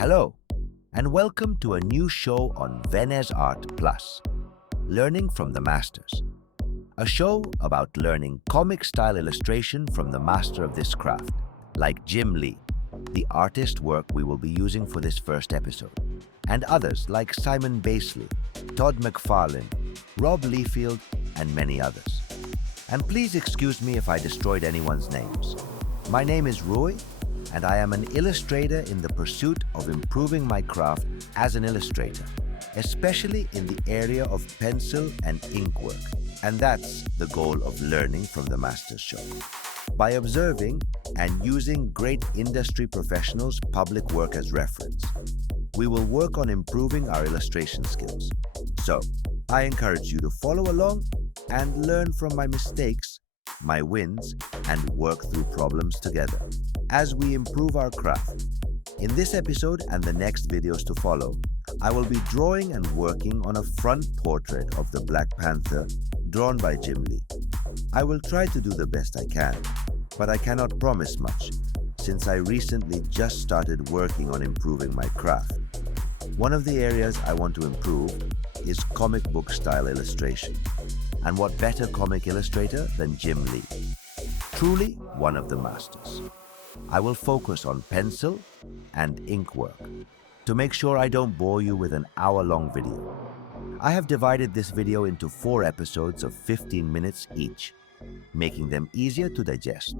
Hello, and welcome to a new show on Venice Art Plus, Learning from the Masters, a show about learning comic-style illustration from the master of this craft, like Jim Lee, the artist work we will be using for this first episode, and others like Simon Basley, Todd McFarlane, Rob Liefeld, and many others. And please excuse me if I destroyed anyone's names. My name is Roy, and I am an illustrator in the pursuit of improving my craft as an illustrator, especially in the area of pencil and ink work. And that's the goal of learning from the Masters Show. By observing and using great industry professionals' public work as reference, we will work on improving our illustration skills. So, I encourage you to follow along and learn from my mistakes, my wins, and work through problems together as we improve our craft. In this episode and the next videos to follow, I will be drawing and working on a front portrait of the Black Panther drawn by Jim Lee. I will try to do the best I can, but I cannot promise much since I recently just started working on improving my craft. One of the areas I want to improve is comic book style illustration. And what better comic illustrator than Jim Lee? Truly one of the masters. I will focus on pencil and ink work to make sure I don't bore you with an hour-long video. I have divided this video into 4 episodes of 15 minutes each, making them easier to digest.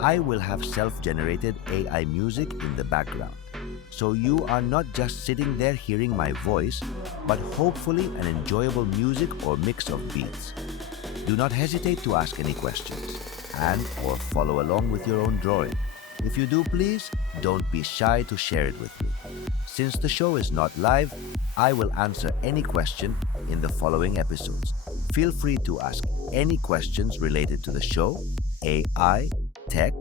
I will have self-generated AI music in the background, so you are not just sitting there hearing my voice, but hopefully an enjoyable music or mix of beats. Do not hesitate to ask any questions and/or follow along with your own drawing. If you do, please don't be shy to share it with me. Since the show is not live, I will answer any question in the following episodes. Feel free to ask any questions related to the show, AI, tech,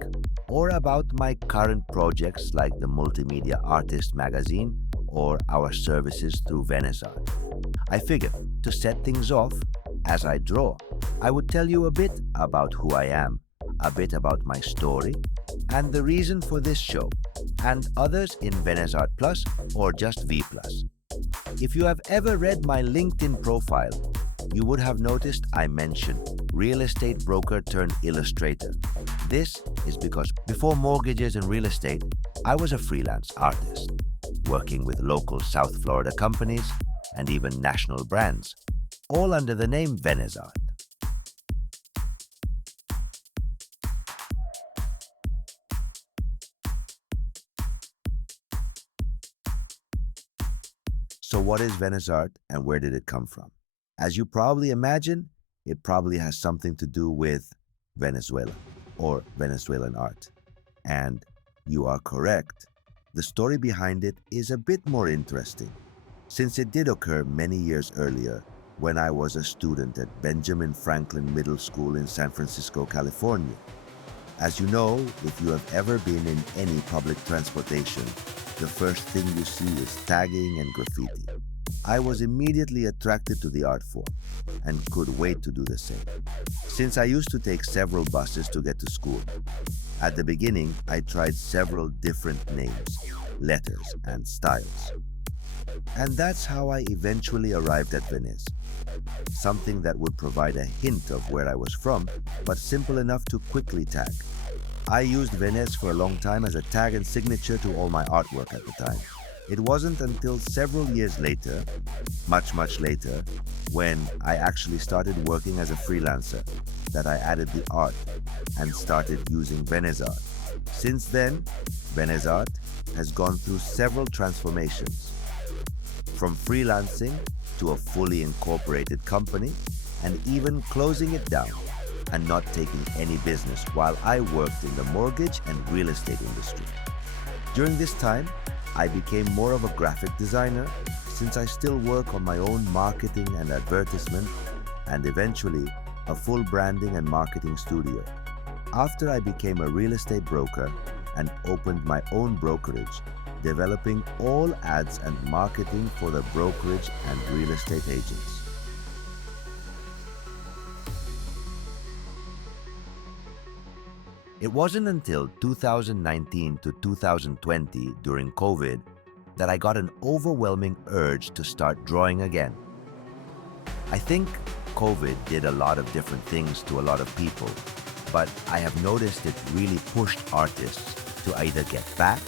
or about my current projects like the Multimedia Artist magazine or our services through Venice Art. I figure to set things off, as I draw, I would tell you a bit about who I am, a bit about my story, and the reason for this show, and others in Venice Art Plus or just vPlus. If you have ever read my LinkedIn profile, you would have noticed I mentioned real estate broker turned illustrator. This is because before mortgages and real estate, I was a freelance artist, working with local South Florida companies and even national brands, all under the name Venice Art. So what is Venice Art and where did it come from? As you probably imagine, it probably has something to do with Venezuela or Venezuelan art. And you are correct. The story behind it is a bit more interesting, since it did occur many years earlier when I was a student at Benjamin Franklin Middle School in San Francisco, California. As you know, if you have ever been in any public transportation, the first thing you see is tagging and graffiti. I was immediately attracted to the art form and could wait to do the same, since I used to take several buses to get to school. At the beginning, I tried several different names, letters, and styles. And that's how I eventually arrived at Venice. Something that would provide a hint of where I was from, but simple enough to quickly tag. I used Venice for a long time as a tag and signature to all my artwork at the time. It wasn't until several years later, much later, when I actually started working as a freelancer, that I added the art and started using Venice Art. Since then, Venice Art has gone through several transformations, from freelancing to a fully incorporated company, and even closing it down and not taking any business while I worked in the mortgage and real estate industry. During this time, I became more of a graphic designer since I still work on my own marketing and advertisement, and eventually a full branding and marketing studio. After I became a real estate broker and opened my own brokerage, developing all ads and marketing for the brokerage and real estate agents. It wasn't until 2019 to 2020, during COVID, that I got an overwhelming urge to start drawing again. I think COVID did a lot of different things to a lot of people, but I have noticed it really pushed artists to either get back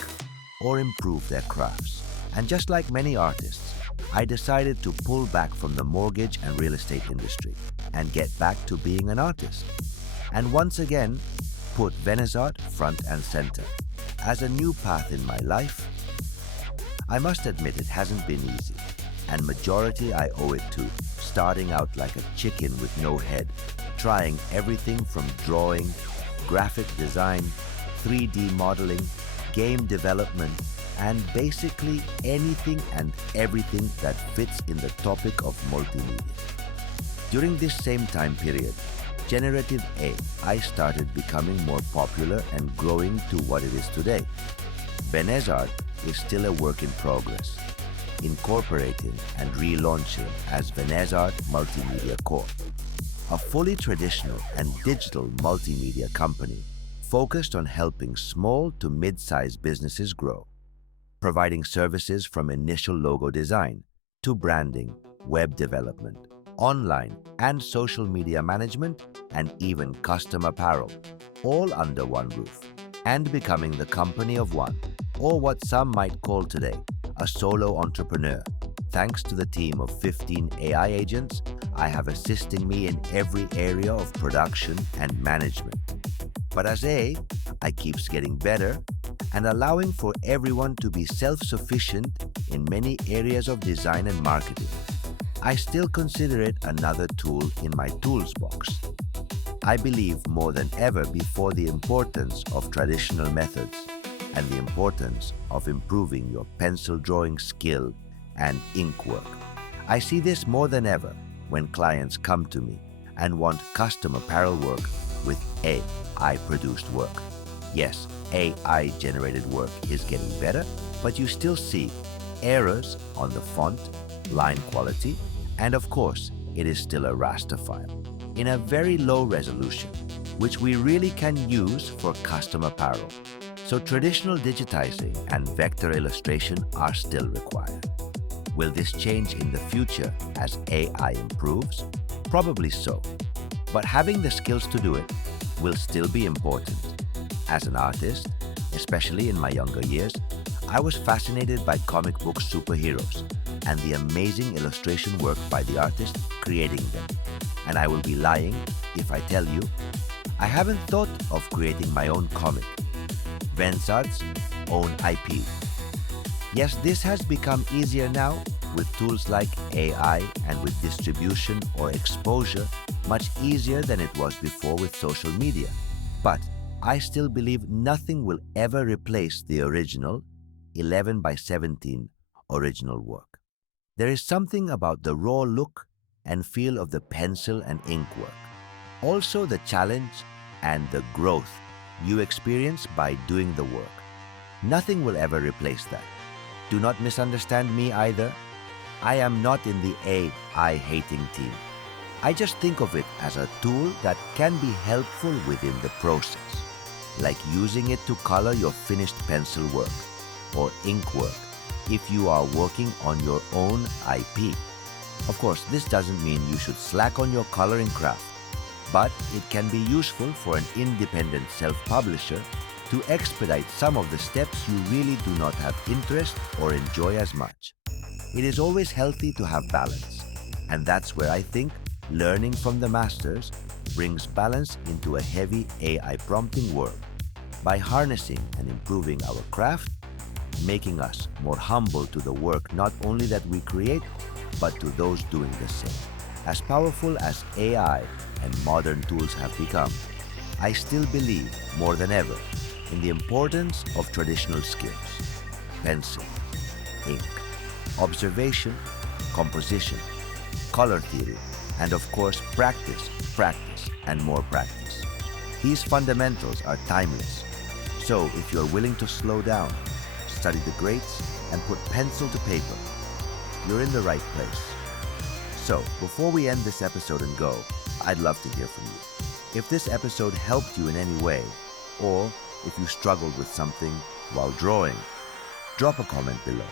or improve their crafts. And just like many artists, I decided to pull back from the mortgage and real estate industry and get back to being an artist. And once again, put Venice art front and center as a new path in my life. I must admit it hasn't been easy, and majority I owe it to starting out like a chicken with no head, trying everything from drawing, graphic design, 3D modeling, game development, and basically anything and everything that fits in the topic of multimedia. During this same time period, generative AI started becoming more popular and growing to what it is today. Venice art is still a work in progress, incorporating and relaunching as Venice Art Multimedia Corp, a fully traditional and digital multimedia company focused on helping small to mid-sized businesses grow, providing services from initial logo design to branding, web development, online and social media management, and even custom apparel, all under one roof, and becoming the company of one, or what some might call today a solo entrepreneur, thanks to the team of 15 AI agents I have assisting me in every area of production and management. But as I keeps getting better and allowing for everyone to be self-sufficient in many areas of design and marketing, I still consider it another tool in my tools box. I believe more than ever before the importance of traditional methods and the importance of improving your pencil drawing skill and ink work. I see this more than ever when clients come to me and want custom apparel work with AI-produced work. Yes, AI-generated work is getting better, but you still see errors on the font, line quality, and of course, it is still a raster file in a very low resolution, which we really can use for custom apparel. So traditional digitizing and vector illustration are still required. Will this change in the future as AI improves? Probably so. But having the skills to do it will still be important. As an artist, especially in my younger years, I was fascinated by comic book superheroes and the amazing illustration work by the artist creating them. And I will be lying if I tell you, I haven't thought of creating my own comic, Venice Art's own IP. Yes, this has become easier now with tools like AI and with distribution or exposure much easier than it was before with social media. But I still believe nothing will ever replace the original 11 by 17 original work. There is something about the raw look and feel of the pencil and ink work. Also the challenge and the growth you experience by doing the work. Nothing will ever replace that. Do not misunderstand me either. I am not in the AI-hating team. I just think of it as a tool that can be helpful within the process, like using it to color your finished pencil work or ink work if you are working on your own IP. Of course, this doesn't mean you should slack on your coloring craft, but it can be useful for an independent self-publisher to expedite some of the steps you really do not have interest or enjoy as much. It is always healthy to have balance, and that's where I think learning from the masters brings balance into a heavy AI prompting world by harnessing and improving our craft, making us more humble to the work not only that we create, but to those doing the same. As powerful as AI and modern tools have become, I still believe more than ever in the importance of traditional skills: pencil, ink, observation, composition, color theory, and of course practice, and more practice. These fundamentals are timeless. So if you're willing to slow down, study the greats, and put pencil to paper, you're in the right place. So before we end this episode and go, I'd love to hear from you. If this episode helped you in any way, or if you struggled with something while drawing, drop a comment below.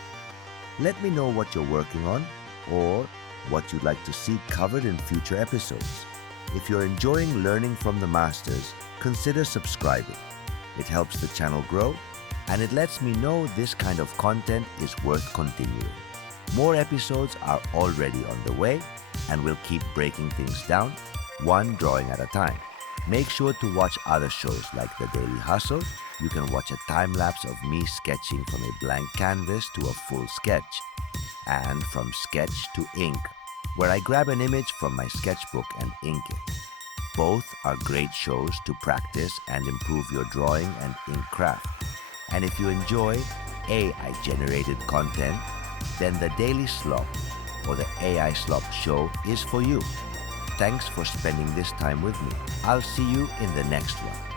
Let me know what you're working on or what you'd like to see covered in future episodes. If you're enjoying learning from the masters, consider subscribing. It helps the channel grow and it lets me know this kind of content is worth continuing. More episodes are already on the way and we'll keep breaking things down, one drawing at a time. Make sure to watch other shows like The Daily Hustle. You can watch a time-lapse of me sketching from a blank canvas to a full sketch, and from sketch to ink, where I grab an image from my sketchbook and ink it. Both are great shows to practice and improve your drawing and ink craft. And if you enjoy AI-generated content, then the Daily Slop or the AI Slop Show is for you. Thanks for spending this time with me. I'll see you in the next one.